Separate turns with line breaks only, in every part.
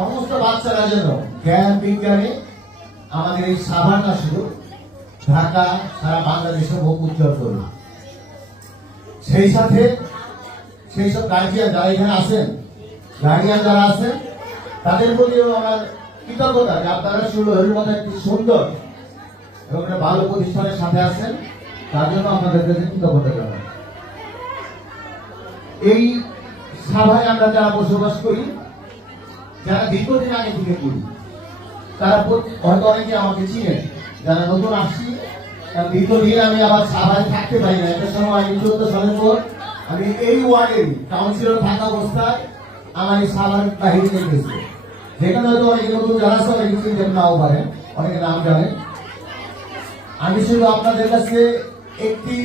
সমস্ত বাচ্চারা যেন জ্ঞান বিজ্ঞানে আমাদের এই সাভারটা শুধু ঢাকা, সারা বাংলাদেশে মুখ উজ্জ্বল করবে সেই সাথে সেই সব গার্জিয়ান যারা এখানে আছেন গার্জিয়ান যারা আছেন, তাদের প্রতিও আমার কৃতজ্ঞতা যে আপনারা সুলহরির মতো একটি সুন্দর এবং একটা ভালো প্রতিষ্ঠানের সাথে আছেন, তার জন্য আপনাদের কাছে কৃতজ্ঞতা জানাই। এই সভায় আমরা যারা বসবাস করি যারা দীর্ঘদিন আগে থেকে করি তারা হয়তো অনেকে আমাকে চিনেন। যারা নতুন আসছি দীর্ঘদিন আমি আবার সাভায় থাকতে পারি না। একটা সময় আমি চোদ্দ সালের পর আমি এই ওয়ার্ডের কাউন্সিলর থাকা অবস্থায় আমার এই সাভার বাহিরে গেছি যেখানে হয়তো অনেকে নতুন যারা আছে, অনেকে চিনতে নাও পারেন, অনেকে নাম জানেন। আমি শুধু আপনাদের কাছে একটি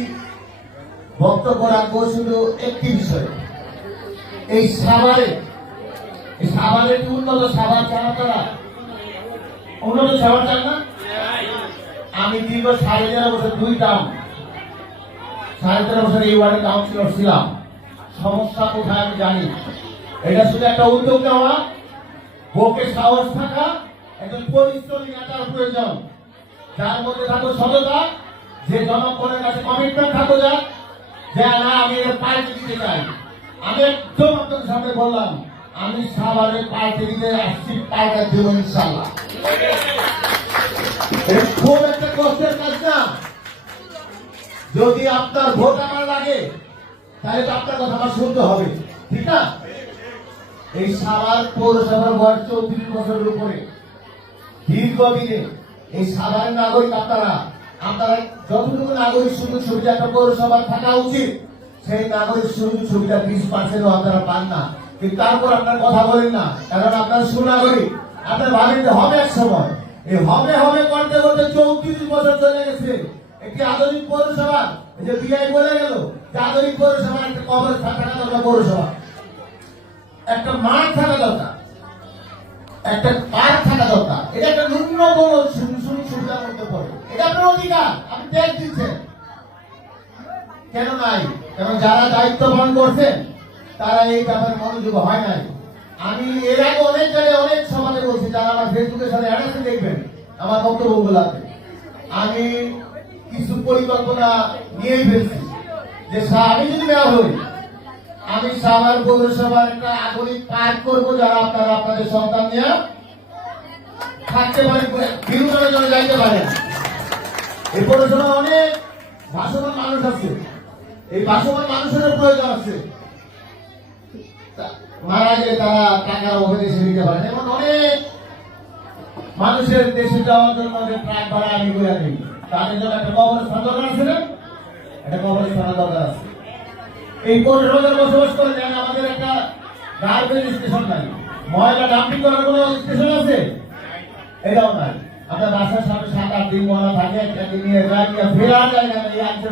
বক্তব্য রাখব, শুধু একটি বিষয়। এই সাভারে সাভারের কি উন্নত চান আপনারা? উন্নত চান না? আমি দীর্ঘ সাড়ে তেরো বছর দুই টার্ম সাড়ে তেরো বছর এই ওয়ার্ডে কাউন্সিলর ছিলাম। সমস্যা কোথায় আমি জানি। এটা শুধু একটা উদ্যোগ নেওয়া। বুকে সাহস থাকা, একজন পরিশ্রমী নেতার প্রয়োজন। যার মধ্যে থাকো সততা, যে জনগণের কাছে কমিটমেন্ট থাকো যা, যে না আমি এর দিতে চাই। আমি একদম আপনাদের সামনে বললাম আমি সাভারে পাল্টে দিতে আসছি, পাল্টে দেবো ইনশাল্লাহ খুব একটা কষ্টের কাজ না। যদি আপনার ভোট আমার লাগে, তাহলে তো আপনার কথা আমার শুনতে হবে, ঠিক না? এই সাভার পৌরসভার বয়স চৌত্রিশ বছরের উপরে, দীর্ঘদিনে এই সাধারণ নাগরিক আপনারা আপনারা যতটুকু নাগরিক সুযোগ সুবিধা একটা পৌরসভার থাকা উচিত, সেই নাগরিক সুযোগ সুবিধা বিশ পার্সেন্টও আপনারা পান না। কিন্তু তারপর আপনার কথা বলেন না, কারণ আপনার সুনাগরিক, আপনার যে হবে এক সময়। এই হবে হবে করতে করতে চৌত্রিশ বছর চলে গেছে। একটি আধুনিক পৌরসভা যে বিআই বলে গেল, যে আধুনিক পৌরসভা, একটা কবর থাকা দরকার পৌরসভা। একটা মাঠ থাকা দরকার। একটা পার্ক থাকা দরকার। এটা একটা ন্যূনতম সুবিধার মধ্যে পড়ে। এটা আপনার অধিকার, আপনি ট্যাক্স দিচ্ছেন। কেন নাই? কারণ যারা দায়িত্ব পালন করছেন তারা এই ব্যাপারে মনোযোগ হয় নাই। আমি এর আগে অনেক জায়গায় অনেক সমাজে বলছি, যারা আমার ফেসবুকের সাথে অ্যাড আছে দেখবেন, আমার বক্তব্যগুলো আছে আমি কিছু পরিকল্পনা নিয়েই ফেলছি, যে আমি যদি নেওয়া হই, আমি সাভার পৌরসভার একটা আধুনিক পার্ক করব, যারা আপনারা আপনাদের সন্তান নিয়ে থাকতে পারেন, বিনোদনের জন্য যাইতে পারেন। এই পৌরসভা অনেক ভাসমান মানুষ আছে। এই ভাসমান মানুষের প্রয়োজন আছে। মারা গেলে তারা টাকার এমন অনেক মানুষের দেশে যাওয়ার জন্য ট্রাক ভাড়া আমি দিই। তাদের জন্য একটা কবরস্থান দরকার আছে না? একটা দরকার আছে। এই বসবাস আমাদের একটা গার্বেজ স্টেশন নাই, ময়লা ডাম্পিং করার কোনো স্টেশন আছে? এটাও নাই। আপনার বাসার সামনে সাত আট দিন থাকে, একটা দিন নিয়ে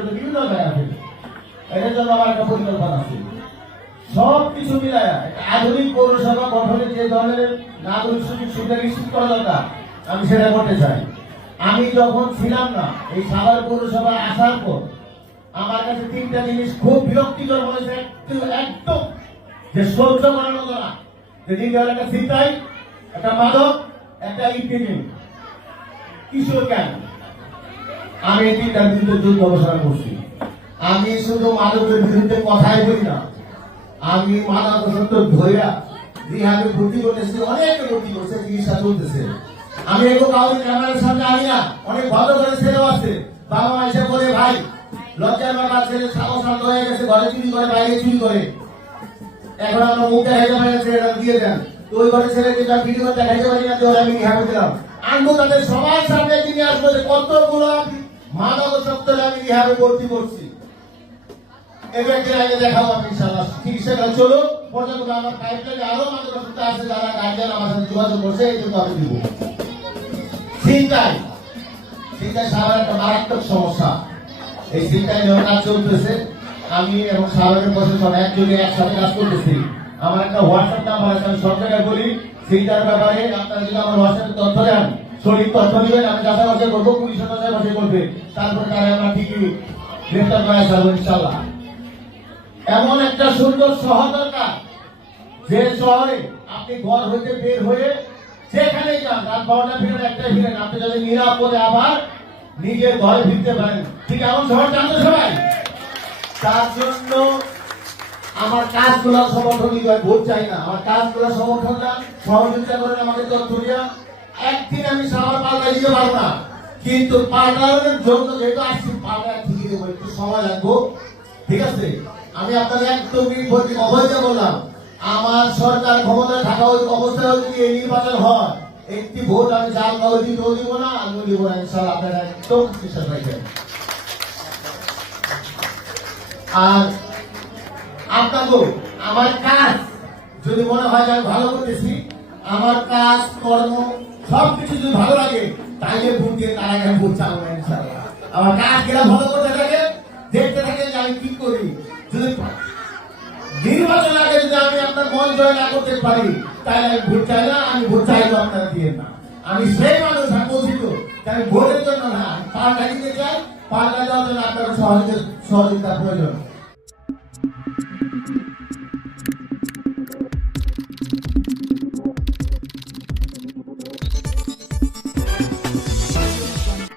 বিভিন্ন জায়গা এটার জন্য আমার একটা পরিকল্পনা আছে। সব কিছু মিলায় আধুনিক পৌরসভা গঠনের যে ধরনের নাগরিক সুযোগ সুবিধা নিশ্চিত করা দরকার, আমি সেটা করতে চাই। আমি যখন ছিলাম না, এই সাভার পৌরসভা আসার পর আমার কাছে তিনটা জিনিস খুব বিরক্তিকর হয়েছে একদম যে সহ্য করার মতো যে দিকে হলো একটা সিটাই একটা মাদক, একটা ইপিনিং কিশোর কেন? আমি এই তিনটার বিরুদ্ধে যুদ্ধ ঘোষণা করছি। আমি শুধু মাদকের বিরুদ্ধে কথাই বলি না। আমি মাদক সত্য ধরিয়া রিহাবে ভর্তি করতেছি অনেক ভর্তি করছে, চিকিৎসা চলতেছে। আমি এগো কাউকে ক্যামেরার সামনে আনি না, অনেক ভালো করে ছেলে আছে বাবা মা এসে বলে, ভাই লজ্জার ব্যাপার ছেলে সাহস শান্ত হয়ে গেছে, ঘরে চুরি করে, বাইরে চুরি করে। এখন আমরা মুখ দেখাইতে পারি না ছেলেটা দিয়ে দেন। তো ওই ঘরে ছেলেকে যা ভিডিও দেখাইতে পারি না তো আমি রিহাবে দিলাম আনব তাদের সবার সামনে তিনি আসব যে কতগুলো মাদক সত্ত্বে আমি রিহাবে ভর্তি করছি। এবার আগে দেখাবো আমি ইনশাআল্লাহ। ঠিক সেটা পর্যন্ত আমার আরও সত্ত্বে আছে যারা গার্জিয়ান আমার সাথে যোগাযোগ করছে, এই জন্য আমি দিব। চিন্তায় চিন্তায় একটা মারাত্মক সমস্যা। এই চিন্তায় নিয়ে কাজ চলতেছে। আমি এবং সাভারের প্রশাসন একযোগে একসাথে কাজ করতেছি। আমার একটা হোয়াটসঅ্যাপ নাম্বার আছে, আমি সব জায়গায় বলি। চিন্তার ব্যাপারে আপনারা যদি আমার হোয়াটসঅ্যাপে তথ্য দেন, সঠিক তথ্য দিবেন, আমি যাচাই করব, পুলিশের যাচাই বাছাই করবে। তারপরে তারা আমরা ঠিকই গ্রেফতার করা যাব ইনশাল্লাহ এমন একটা সুন্দর শহর দরকার। যে শহরে আপনি ঘর হইতে বের হয়ে যেখানে যান রাত বারোটা ফিরেন একটা ফিরেন আপনি যদি নিরাপদে আবার নিজের ঘরে ফিরতে পারেন। ঠিক এমন শহর জানতো সবাই? তার জন্য আমার কাজগুলো সমর্থন দিতে হয়, ভোট চাই না। আমার কাজগুলো সমর্থন দেন সহযোগিতা করেন আমাকে তথ্য দিয়া একদিন আমি সবার পাল্টা দিতে পারব না। কিন্তু পাল্টানোর জন্য যেহেতু আসছি পাল্টা ঠিকই দেবো একটু সময় লাগবো। ঠিক আছে? আমি বললাম। আমার সরকার থাকা অবস্থায় যদি এই নির্বাচন হয়, একটি ভোট আমি দিব না, আমিও দিব না আপনারা একদম বিশ্বাস রাখবেন। আর আপনাকে আমার কাজ যদি মনে হয় আমি ভালো করতেছি, আমার কাজ, কর্ম, সবকিছু যদি ভালো লাগে, তাইলে ভোট দিয়ে তার আগে ভোট আমার কাজ কিরা ভালো করতে আমি কি করি? যদি নির্বাচন আগে যদি আমি আপনার মন জয় না করতে পারি, তাহলে আমি ভোট চাই না, আমি ভোট চাইলেও আপনারা দিয়ে না। আমি সেই মানুষ, আমি বলছি তো যে ভোটের জন্য না পাল্টা দিতে চাই। পাল্টা দেওয়ার জন্য আপনার সহযোগিতা প্রয়োজন।